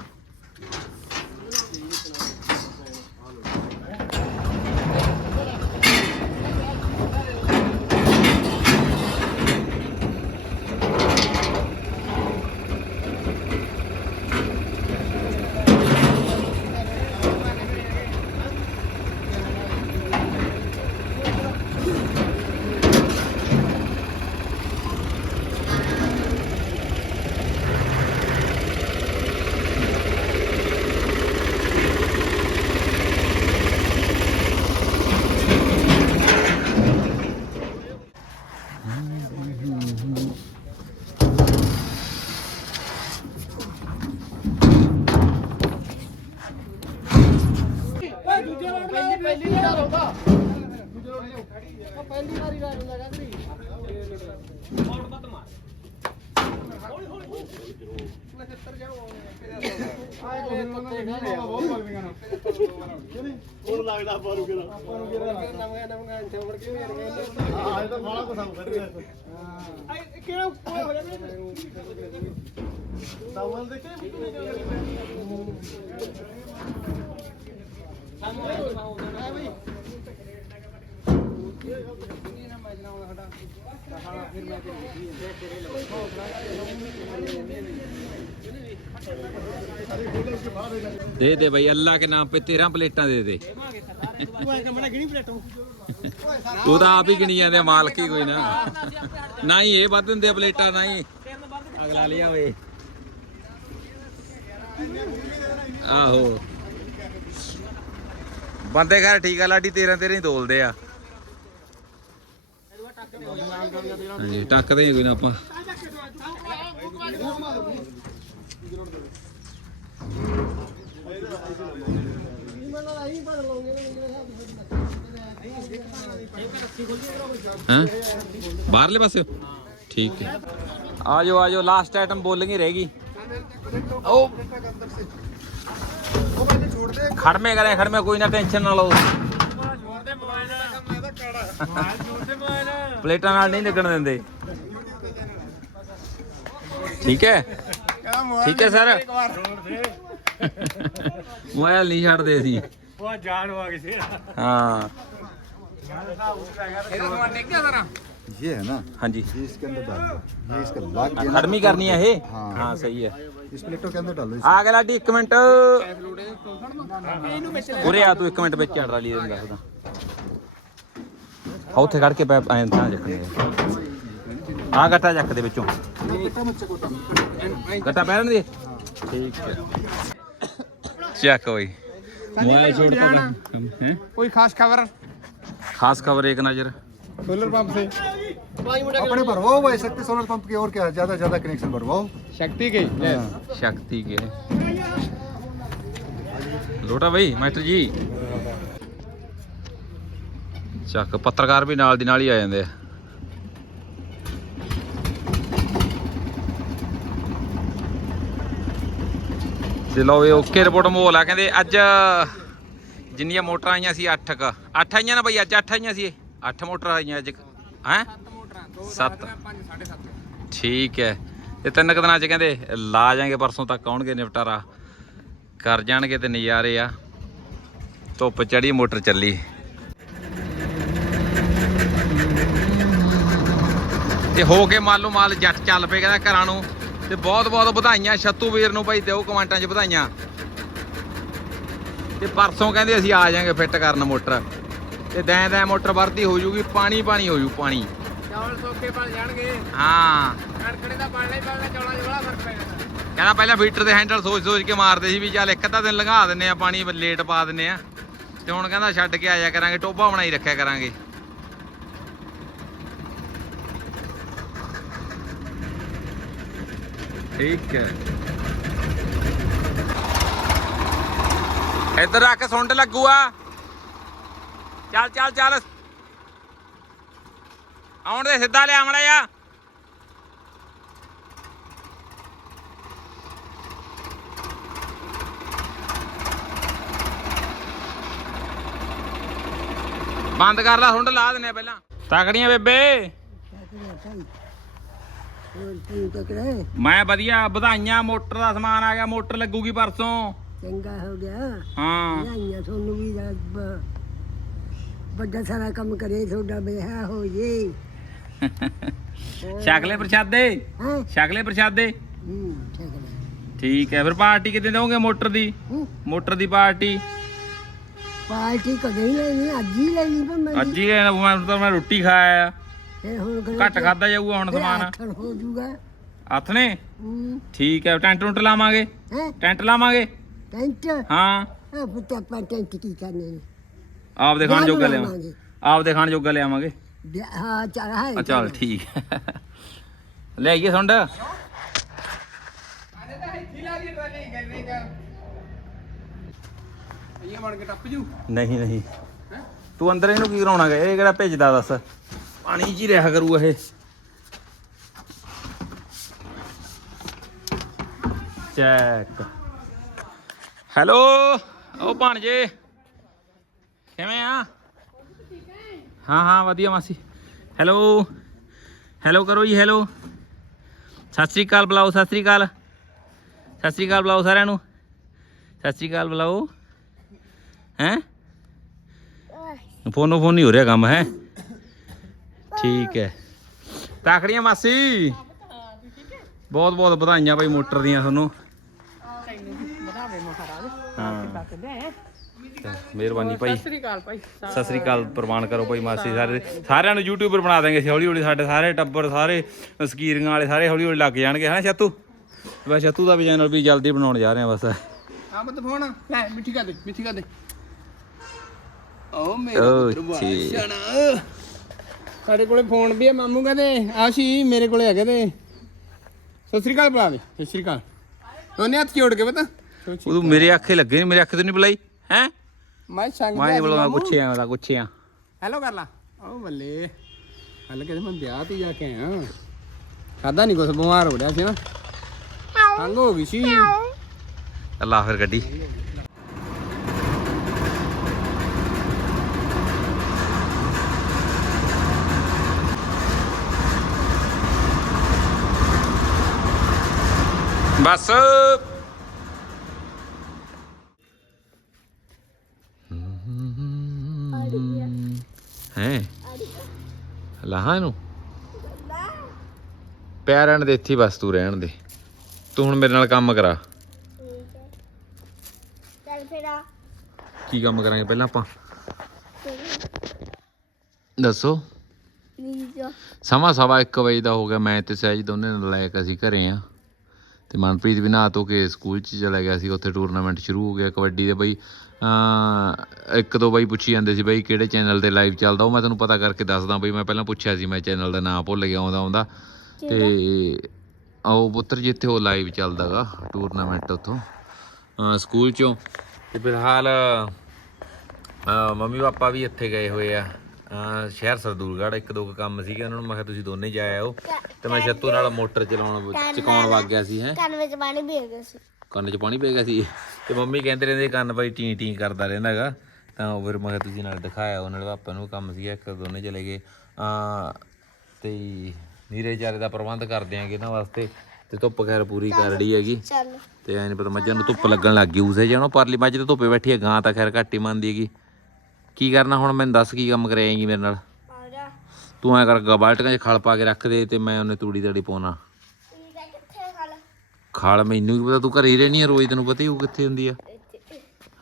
F: ਦੇ ਕੇ
A: ਦੇ ਦੇ ਬਈ ਅੱਲਾ ਕੇ ਨਾਮ पे 13 ਪਲੇਟਾਂ ਦੇ ਦੇ। ਉਹ ਤਾਂ ਆਪ ਹੀ ਗਿਣੀ ਜਾਂਦੇ ਆ, ਮਾਲਕ ਹੀ ਕੋਈ ਨਾ। ਨਾ ਹੀ ਇਹ ਵੱਧ ਦਿੰਦੇ ਆ ਪਲੇਟਾਂ ਨਾ ਹੀ। ਅਗਲਾ ਲਿਆ ਵੇ ਆਹੋ। ਬੰਦੇ ਘਰ ਠੀਕ ਆ, ਲਾਡੀ 13 13 ਹੀ ਤੋਲਦੇ ਆ। ਹਾਂਜੀ, ਟੱਕਦੇ ਹੀ ਕੋਈ ਨਾ ਆਪਾਂ। ਹਾਂ? ਬਾਹਰਲੇ ਪਾਸੇ? ਠੀਕ ਹੈ। ਆ ਜਾਓ ਆ ਜਾਓ ਲਾਸਟ ਆਈਟਮ ਬੋਲਿੰਗ ਹੀ ਰਹਿ ਗਈ। ਉਹ ਖੜਮੇ ਕਰੇ ਖੜਮੇ ਕੋਈ ਨਾ ਟੈਨਸ਼ਨ ਨਾ ਲਓ ਪਲੇਟਾਂ ਨਾਲ ਨਹੀਂ ਲੱਗਣ ਦਿੰਦੇ ਠੀਕ ਹੈ ਠੀਕ ਹੈ ਸਰ ਮੋਬਾਈਲ ਨਹੀਂ ਛੱਡਦੇ ਸੀ
F: ਉਹ ਜਾਨ ਆ ਕਿਸੇ
A: ਹਾਂ
G: ये है ना
A: ਹਾਂਜੀ
G: ये इसके अंदर डाल दो ये इसका लाग के ना
A: ਖੜਮੀ ਕਰਨੀ ਹੈ ਇਹ
G: हाँ।
A: ਆ ਗਿਆ ਲਾਡੀ 1 ਮਿੰਟ। ਉਰੇ ਆ ਤੂੰ 1 ਮਿੰਟ ਵਿੱਚ ਆਰਡਰ ਲਈ ਦੇ ਦੱਸਦਾ ਆ ਉੱਥੇ ਖੜ ਕੇ ਪੈ ਐਂ ਤਾਂ ਜੱਕਣੇ ਆ ਗੱਟਾ ਜੱਕ ਦੇ ਵਿੱਚੋਂ। ਗੱਟਾ ਪੈਣ ਦੇ। ਠੀਕ ਹੈ। ਚੱਕ ਓਏ। ਮੋਬਾਈਲ ਛੋੜ ਤਾ
F: ਕੋਈ ਖਾਸ ਖਬਰ?
A: ਖਾਸ ਖਬਰ ਇੱਕ ਨਜ਼ਰ।
F: सोलर पंप से
G: अपने भरवाओ भाई शक्ति सोलर पंप की और क्या है ज्यादा ज्यादा कनेक्शन भरवाओ
F: शक्ति के ले
A: ਸ਼ਕਤੀ ਕੇ ਲੋਟਾ ਬਈ ਮਾਸਟਰ ਜੀ ਚੱਕ ਪੱਤਰਕਾਰ ਵੀ ਨਾਲ ਦੀ ਨਾਲ ਹੀ ਆ ਜਾਂਦੇ ਆ ਤੇ ਲਓ ਇਹ ਓਕੇ ਰਿਪੋਰਟ ਮੋਲ ਆ ਕਹਿੰਦੇ ਅੱਜ ਜਿੰਨੀਆਂ ਮੋਟਰਾਂ ਆਈਆਂ ਸੀ 8 ਕ 8 ਆਈਆਂ ਨਾ ਬਈ ਅੱਜ 8 ਆਈਆਂ ਸੀ 8 ਮੋਟਰਾਂ ਆਈਆਂ ਅੱਜ ਹੈ 7 ਠੀਕ ਹੈ। ਤੇ ਤਿੰਨ ਕੁ ਦਿਨਾਂ ਚ ਕਹਿੰਦੇ ਲਾ ਜਾਾਂਗੇ ਪਰਸੋਂ ਤੱਕ ਆਉਣਗੇ ਨਿਪਟਾਰਾ। ਕਰ ਜਾਣਗੇ ਤੇ ਨਜ਼ਾਰੇ ਆ। ਧੁੱਪ ਚੜੀ ਮੋਟਰ ਚੱਲੀ। ਤੇ ਹੋ ਕੇ ਮਾਲੋ ਮਾਲ ਜੱਟ ਚੱਲ ਪਏ ਕਹਿੰਦਾ ਘਰਾਂ ਨੂੰ। ਤੇ ਬਹੁਤ ਬਹੁਤ ਵਧਾਈਆਂ ਛੱਤੂ ਵੀਰ ਨੂੰ ਭਾਈ ਦਿਓ ਕਮੈਂਟਾਂ 'ਚ ਵਧਾਈਆਂ। ਤੇ ਪਰਸੋਂ ਕਹਿੰਦੇ ਅਸੀਂ ਆ ਜਾਾਂਗੇ ਫਿੱਟ ਕਰਨ ਮੋਟਰ। ਤੇ ਦੈਂ ਦੈਂ ਮੋਟਰ ਵਰਤੀ ਹੋ ਜੂਗੀ ਪਾਣੀ ਪਾਣੀ ਹੋ ਜੂ ਪਾਣੀ।
F: ਚਾਵਲ ਸੋਕੇ ਪਲ ਜਾਣਗੇ।
A: ਹਾਂ।
F: ਕੜਕੜੇ ਦਾ ਪਾਲਣਾ ਹੀ ਪਾਲਣਾ ਚੌਲਾਂ 'ਚ ਬੜਾ ਫ਼ਰਕ ਪੈਣਾ
A: ਕਹਿੰਦਾ ਪਹਿਲਾਂ ਫੀਟਰ ਦੇ ਹੈਂਡਲ ਸੋਚ ਸੋਚ ਕੇ ਮਾਰਦੇ ਸੀ ਵੀ ਚੱਲ ਇੱਕ ਅੱਧਾ ਦਿਨ ਲੰਘਾ ਦਿੰਨੇ ਆ ਪਾਣੀ ਲੇਟ ਪਾ ਦਿੰਨੇ ਆ। ਤੇ ਹੁਣ ਕਹਿੰਦਾ ਛੱਡ ਕੇ ਆਇਆ ਕਰਾਂਗੇ ਟੋਬਾ ਬਣਾਈ ਰੱਖਿਆ ਕਰਾਂਗੇ। ਠੀਕ ਹੈ। ਇੱਧਰ ਆ ਕੇ ਸੁੰਡ ਲੱਗੂਆ। ਚੱਲ ਚੱਲ ਚੱਲ। ਆਉਣ ਦੇ ਸਿੱਧਾ ਲਿਆ ਮੜਿਆ ਬੰਦ ਕਰ ਲੈ ਸੁੰਡ ਲਾ ਦਿੰਨੇ ਪਹਿਲਾਂ। ਤਕੜੀਆਂ ਬੇਬੇ। ਮੈਂ ਵਧੀਆ ਵਧਾਈਆਂ ਮੋਟਰ ਦਾ ਸਮਾਨ ਆ ਗਿਆ ਮੋਟਰ ਲੱਗੂਗੀ ਪਰਸੋਂ।
C: ਚੰਗਾ ਹੋ ਗਿਆ।
A: ਹਾਂ।
C: ਨਹੀਂ ਤੁਹਾਨੂੰ ਵੀ ਰੱਬ। ਵੱਡਾ ਸਾਰਾ ਕੰਮ ਕਰੇ ਤੁਹਾਡਾ ਬਿਹਾ ਹੋ ਜੇ।
A: ਛਕਲੇ ਪ੍ਰਸ਼ਾਦੇ।
C: ਹਾਂ।
A: ਛਕਲੇ ਪ੍ਰਸ਼ਾਦੇ।
C: ਹੂੰ ਠੀਕ ਹੈ
A: ਠੀਕ ਹੈ ਫਿਰ ਪਾਰਟੀ ਕਿਤੇ ਦੋਗੇ ਮੋਟਰ ਦੀ?
C: ਹੂੰ।
A: ਮੋਟਰ ਦੀ ਪਾਰਟੀ।
C: ਪਾਰਟੀ ਕਦੇ ਹੀ ਲੈਣੀ ਅੱਜ ਹੀ ਲੈਣੀ ਪਰ ਮੈਂ
A: ਅੱਜ ਹੀ ਇਹ ਮੈਂ ਤਾਂ ਮੈਂ ਰੋਟੀ ਖਾਇਆ ਆ।
C: ਹੁਣ
A: ਘੱਟ ਖਾਦਾ ਜਾਊਗਾ ਹੁਣ ਸਮਾਨ।
C: ਹੋ ਜੂਗਾ।
A: ਹੱਥ ਨੇ?
C: ਹੂੰ।
A: ਠੀਕ ਹੈ ਟੈਂਟ ਟੁੰਟ ਲਾਵਾਂਗੇ?
C: ਹੈ?
A: ਟੈਂਟ ਲਾਵਾਂਗੇ?
C: ਟੈਂਟ?
A: ਹਾਂ।
C: ਆ ਪੁੱਤ ਆਪਾਂ ਟੈਂਟ ਕੀ ਕਰਨੇ ਨੇ?
A: ਆਪਦੇ ਖਾਣ ਜੋਗਾ ਲਿਆਵਾਂ।
C: ਲਾਵਾਂਗੇ।
A: ਆਪਦੇ ਖਾਣ ਜੋਗਾ ਲਿਆਵਾਂਗੇ।
C: ਵਿਆਹ- ਹਾਂ ਚੱਲ ਹੈ
A: ਆ ਚੱਲ। ਠੀਕ ਹੈ। ਲੈ ਆਈਏ ਸੁੰਡ।
F: ਇਹ ਬਣ ਕੇ ਟੱਪ ਜੂ।
A: ਨਹੀਂ ਨਹੀਂ। ਤੂੰ ਅੰਦਰ ਇਹਨੂੰ ਕੀ ਕਰਾਉਣਾ ਗਾ? ਇਹ ਕਿਹੜਾ ਭੇਜਦਾ ਦੱਸ? ਪਾਣੀ 'ਚ ਹੀ ਰਿਹਾ ਕਰੂ ਇਹ। ਚੈੱਕ। ਹੈਲੋ? ਉਹ ਭਾਣਜੇ ਕਿਵੇਂ ਆ? ਹਾਂ ਹਾਂ, ਵਧੀਆ ਮਾਸੀ। ਹੈਲੋ ਹੈਲੋ ਕਰੋ ਜੀ ਹੈਲੋ ਸਤਿ ਸ੍ਰੀ ਅਕਾਲ ਬੁਲਾਓ, ਸਤਿ ਸ੍ਰੀ ਅਕਾਲ। ਸਤਿ ਸ੍ਰੀ ਅਕਾਲ ਬੁਲਾਓ ਸਾਰਿਆਂ ਨੂੰ। ਸਤਿ ਸ੍ਰੀ ਅਕਾਲ ਬੁਲਾਓ। ਹੈ? ਫੋਨੋ, ਫੋਨ ਨਹੀਂ ਹੋ ਰਿਹਾ ਕੰਮ, ਹੈ? ਠੀਕ ਹੈ। ਤਾਕੜੀਆਂ ਮਾਸੀ। ਬਹੁਤ ਬਹੁਤ ਵਧਾਈਆਂ ਭਾਈ ਮੋਟਰ ਦੀਆਂ ਤੁਹਾਨੂੰ। ਹਾਂ। ਤਾਂ ਮਿਹਰਬਾਨੀ ਭਾਈ। ਸਤਿ ਸ੍ਰੀ ਅਕਾਲ ਭਾਈ। ਸਤਿ ਸ੍ਰੀ ਅਕਾਲ ਪ੍ਰਵਾਨ ਕਰੋ ਭਾਈ ਮਾਸੀ ਸਾਰੇ ਸਾਰਿਆਂ ਨੂੰ ਯੂਟਿਊਬਰ ਬਣਾ ਦੇਾਂਗੇ ਹੌਲੀ ਹੌਲੀ ਸਾਡੇ ਸਾਰੇ ਟੱਬਰ ਸਾਰੇ ਸਕੀਰੀਆਂ ਵਾਲੇ ਸਾਰੇ ਹੌਲੀ ਹੌਲੀ ਲੱਗ ਜਾਣਗੇ ਹੈ ਛੱਤੂ? ਬਸ ਛੱਤੂ ਦਾ ਵੀ ਚੈਨਲ ਵੀ ਜਲਦੀ ਬਣਾਉਣ ਜਾ ਰਹੇ ਹਾਂ ਬਸ।
F: ਆ ਮਤ ਫੋਨ। ਲੈ ਮਿੱਠੀ ਕਰ ਦੇ ਮਿੱਠੀ ਕਰ ਦੇ। ਓ ਮੇਰਾ ਪੁੱਤਰ। ਬਾਸ਼ਣਾ ਸਾਡੇ ਕੋਲੇ ਫੋਨ ਵੀ ਹੈ ਮਾਮੂ ਕਹਿੰਦੇ ਆਸ਼ੀ ਮੇਰੇ ਕੋਲੇ ਹੈਗੇ ਤੇ ਸਤਿ ਸ੍ਰੀ ਅਕਾਲ ਬੁਲਾ ਦੇ ਸਤਿ ਸ੍ਰੀ ਅਕਾਲ। ਉਹਨੇ ਹੱਥ ਜੋੜ ਕੇ ਪਤਾ।
A: ਉਦੋਂ ਮੇਰੇ ਅੱਖੇ ਲੱਗੇ ਨਹੀਂ ਮੇਰੇ ਅੱਖੇ ਤੋਂ ਨਹੀਂ ਬੁਲਾਈ ਹੈ?
F: ਮੈਂ ਸੰਗ
A: ਮੈਂ ਨਹੀਂ ਬੁਲਾਉਂਦਾ ਗੁੱਛਿਆਂ ਦਾ ਗੁੱਛਿਆਂ
F: ਹੈਲੋ ਕਰ ਲਾ। ਓ ਬੱਲੇ ਹਲ ਕਹਿੰਦੇ ਮੈਂ ਵਿਆਹ ਤੇ ਜਾ ਕੇ ਆਇਆ। ਖਾਦਾ ਨਹੀਂ ਕੁਛ ਬਿਮਾਰ ਹੋ ਰਿਹਾ ਸੀ ਨਾ। ਖੰਗ ਹੋ ਗਈ ਸੀ।
A: ਅੱਲਾ ਫਿਰ ਗੱਡੀ। ਬਸ। ਹੈ? ਲਾਹਾਂ ਨੂੰ ਪੈਰਾਂ ਦੇ ਇੱਥੇ ਬਸ ਤੂੰ ਰਹਿਣ ਦੇ। ਤੂੰ ਹੁਣ ਮੇਰੇ ਨਾਲ ਕੰਮ ਕਰਾ।
D: ਚੱਲ ਫਿਰ ਆ।
A: ਕੀ ਕੰਮ ਕਰਾਂਗੇ ਪਹਿਲਾਂ ਆਪਾਂ? ਦੱਸੋ। ਸਮਾਂ ਸਵਾ 1 ਵਜੇ ਦਾ ਹੋ ਗਿਆ ਮੈਂ ਤੇ ਸਹਿਜ ਦੋਨੇ ਨਲਾਇਕ ਅਸੀਂ ਘਰੇ ਆ। ਤੇ ਮਨਪ੍ਰੀਤ ਵੀ ਨਹਾ ਧੋ ਕੇ ਸਕੂਲ 'ਚ ਚਲਾ ਗਿਆ ਸੀ ਉੱਥੇ ਟੂਰਨਾਮੈਂਟ ਸ਼ੁਰੂ ਹੋ ਗਿਆ ਕਬੱਡੀ ਦੇ ਬਈ। ਇੱਕ ਦੋ ਬਈ ਪੁੱਛੀ ਜਾਂਦੇ ਸੀ ਬਈ ਕਿਹੜੇ ਚੈਨਲ ਤੇ ਲਾਈਵ ਚੱਲਦਾ ਉਹ ਮੈਂ ਤੁਹਾਨੂੰ ਪਤਾ ਕਰਕੇ ਦੱਸਦਾ ਬਈ ਮੈਂ ਪਹਿਲਾਂ ਪੁੱਛਿਆ ਸੀ ਮੈਂ ਚੈਨਲ ਦਾ ਨਾਮ ਭੁੱਲ ਗਿਆ ਆਉਂਦਾ ਆਉਂਦਾ। ਤੇ ਉਹ ਪੁੱਤਰ ਜਿੱਥੇ ਉਹ ਲਾਈਵ ਚੱਲਦਾਗਾ ਟੂਰਨਾਮੈਂਟ ਉੱਥੋਂ। ਸਕੂਲ ਚੋਂ। ਤੇ ਫਿਲਹਾਲ ਮੰਮੀ ਪਾਪਾ ਵੀ ਇੱਥੇ ਗਏ ਹੋਏ ਆ। ਸ਼ਹਿਰ ਸਰਦੂਲਗੜ੍ਹ ਇੱਕ ਦੋ ਕੁ ਕੰਮ ਸੀਗੇ ਉਹਨਾਂ ਨੂੰ ਮੈਂ ਕਿਹਾ ਤੁਸੀਂ ਦੋਨੇ ਜਾ ਆਓ ਤੇ ਮੈਂ ਛੱਤੂ ਨਾਲ ਮੋਟਰ ਚਲਾਉਣ ਚਕਾਉਣ ਵਗ ਗਿਆ ਸੀ ਹੈ।
D: ਕੰਨ ਵਿੱਚ ਪਾਣੀ ਪੀ ਗਿਆ ਸੀ।
A: ਕੰਨ 'ਚ ਪਾਣੀ ਪੈ ਗਿਆ ਸੀ। ਤੇ ਮੰਮੀ ਕਹਿੰਦੇ ਰਹਿੰਦੇ ਕੰਨ ਭਾਈ ਟੀ ਟੀ ਕਰਦਾ ਰਹਿੰਦਾ ਹੈਗਾ ਤਾਂ ਉਹ ਫਿਰ ਮੈਂ ਕਿਹਾ ਤੁਸੀਂ ਨਾਲ ਦਿਖਾਇਆ ਉਹਨਾਂ ਦੇ ਪਾਪਾ ਨੂੰ ਕੰਮ ਸੀਗਾ ਇੱਕ ਦੋਨੇ ਚਲੇ ਗਏ। ਆ ਤੇ ਨੀਰੇ ਚਾਰੇ ਦਾ ਪ੍ਰਬੰਧ ਕਰਦੇ ਆਂਗੇ ਇਹਨਾਂ ਵਾਸਤੇ। ਤੇ ਧੁੱਪ ਖੈਰ ਪੂਰੀ ਕਰ ਰਹੀ ਹੈਗੀ।
D: ਚੱਲ।
A: ਤੇ ਐ ਨਹੀਂ ਪਤਾ ਮੱਝਾਂ ਨੂੰ ਧੁੱਪ ਲੱਗਣ ਲੱਗ ਗਈ ਉਸੇ ਜਾਣੋ ਪਰਲੀ ਮੱਝ ਤੇ ਧੁੱਪੇ ਬੈਠੀ ਹੈ ਗਾਂ ਤਾਂ ਖੈਰ ਘੱਟ ਹੀ ਮੰਨਦੀ ਹੈਗੀ। ਕੀ ਕਰਨਾ ਹੁਣ? ਮੈਨੂੰ ਦੱਸ ਕੀ ਕੰਮ ਕਰਾਏਂਗੀ ਮੇਰੇ ਨਾਲ?
D: ਆ ਜਾ
A: ਤੂੰ ਐ ਕਰ ਬਾਲਟੀਆਂ 'ਚ ਖਲ ਪਾ ਕੇ ਰੱਖ ਦੇ ਤੇ ਮੈਂ ਉਹਨੇ ਤੂੜੀ ਤੜੀ ਪਾਉਣਾ।
D: ਕਿੱਥੇ ਖਲ
A: ਖਾਲ ਮੈਨੂੰ ਕੀ ਪਤਾ ਤੂੰ ਘਰੇ ਹੀ ਰਹਿਣੀ ਆ ਰੋਜ਼ ਤੈਨੂੰ ਪਤਾ ਹੀ ਉਹ ਕਿੱਥੇ ਹੁੰਦੀ ਆ।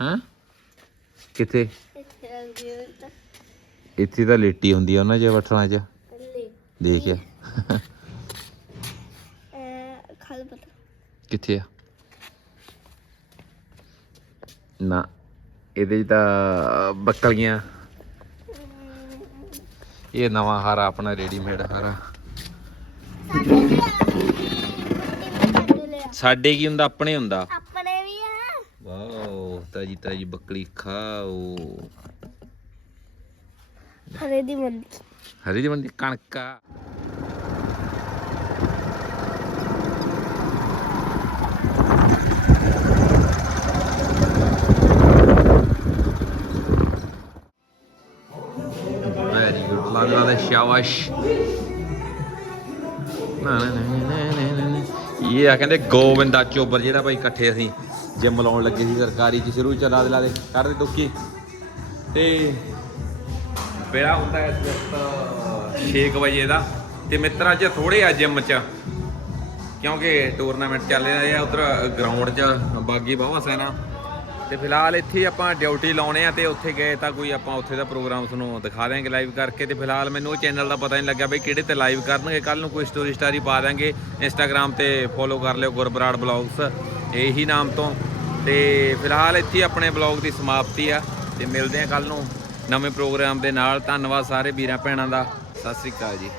A: ਹੈਂ? ਕਿੱਥੇ?
D: ਇੱਥੇ ਤਾਂ
A: ਇੱਥੇ ਤਾਂ ਲੇਟੀ ਹੁੰਦੀ ਆ ਉਹਨਾਂ 'ਚ ਬੱਠਲਾਂ 'ਚ।
D: ਲੈ
A: ਦੇਖਿਆ
D: ਖਲ ਪਤਾ।
A: ਕਿੱਥੇ ਆ? ਨਾ। ਇਹਦੇ 'ਚ ਤਾਂ ਬੱਕਲੀਆਂ। ਇਹ ਨਵਾਂ ਹਾਰਾ ਆਪਣਾ ਰੈਡੀਮੇਡ ਹਾਰਾ।
D: ਸਾਡੇ
A: ਕੀ ਹੁੰਦਾ? ਆਪਣੇ ਹੁੰਦਾ।
D: ਆਪਣੇ ਵੀ ਆ।
A: ਵਾਓ ਤਾਜੀ ਤਾਜੀ ਬੱਕਲੀ ਖਾਓ।
D: ਹਰੇ ਦੀ ਮੰਦੀ।
A: ਹਰੀ ਦੀ ਮੰਡੀ ਕਣਕਾ ਲਾ ਸ਼ਾਬਾਸ਼ ਇਹ ਆ ਕਹਿੰਦੇ ਗੋਵਿੰਦਾ ਚੋਬਰ, ਜਿਹੜਾ ਭਾਈ ਇਕੱਠੇ ਅਸੀਂ ਜਿਮ ਲਾਉਣ ਲੱਗੇ ਸੀ, ਸਰਕਾਰੀ ਚ ਸ਼ੁਰੂ ਚ, ਲਾ ਦੇ ਲਾ ਦੇ ਕਰ ਦੇ ਦੁੱਕੀ ਤੇ ਵਿਆਹ ਹੁੰਦਾ ਹੈ ਇਸ ਵਕਤ 6 ਵਜੇ ਦਾ। ਤੇ ਮਿੱਤਰਾਂ ਚ ਥੋੜੇ ਆ ਜਿਮ ਚ, ਕਿਉਂਕਿ ਟੂਰਨਾਮੈਂਟ ਚੱਲ ਰਿਹਾ ਆ ਉਧਰ ਗਰਾਊਂਡ 'ਚ ਬਾਗੀ ਬਾਵਾ ਸੈਨਾ। ਤੇ ਫਿਲਹਾਲ ਇੱਥੇ ਆਪਾਂ ਡਿਊਟੀ ਲਾਉਣੇ ਆ ਤੇ ਉੱਥੇ ਗਏ ਤਾਂ ਕੋਈ ਆਪਾਂ ਉੱਥੇ ਦਾ ਪ੍ਰੋਗਰਾਮ ਤੁਹਾਨੂੰ ਦਿਖਾ ਦਿਆਂਗੇ ਲਾਈਵ ਕਰਕੇ ਤੇ ਫਿਲਹਾਲ ਮੈਨੂੰ ਉਹ ਚੈਨਲ ਦਾ ਪਤਾ ਨਹੀਂ ਲੱਗਿਆ ਬਈ ਕਿਹੜੇ ਤੇ ਲਾਈਵ ਕਰਨਗੇ। ਕੱਲ ਨੂੰ ਕੋਈ ਸਟੋਰੀ ਸਟਾਰੀ ਪਾ ਦਾਂਗੇ ਇੰਸਟਾਗ੍ਰam ਤੇ ਫੋਲੋ ਕਰ ਲਿਓ ਗੁਰਬਰਾੜ ਬਲੌਗਸ ਇਹੀ ਨਾਮ ਤੋਂ। ਤੇ ਫਿਲਹਾਲ ਇੱਥੇ ਆਪਣੇ ਬਲੌਗ ਦੀ ਸਮਾਪਤੀ ਆ ਤੇ ਮਿਲਦੇ ਆ ਕੱਲ ਨੂੰ ਨਵੇਂ ਪ੍ਰੋਗਰਾਮ ਦੇ ਨਾਲ। ਧੰਨਵਾਦ ਸਾਰੇ ਵੀਰਾਂ ਭੈਣਾਂ ਦਾ। ਸਤਿ ਸ੍ਰੀ ਅਕਾਲ ਜੀ।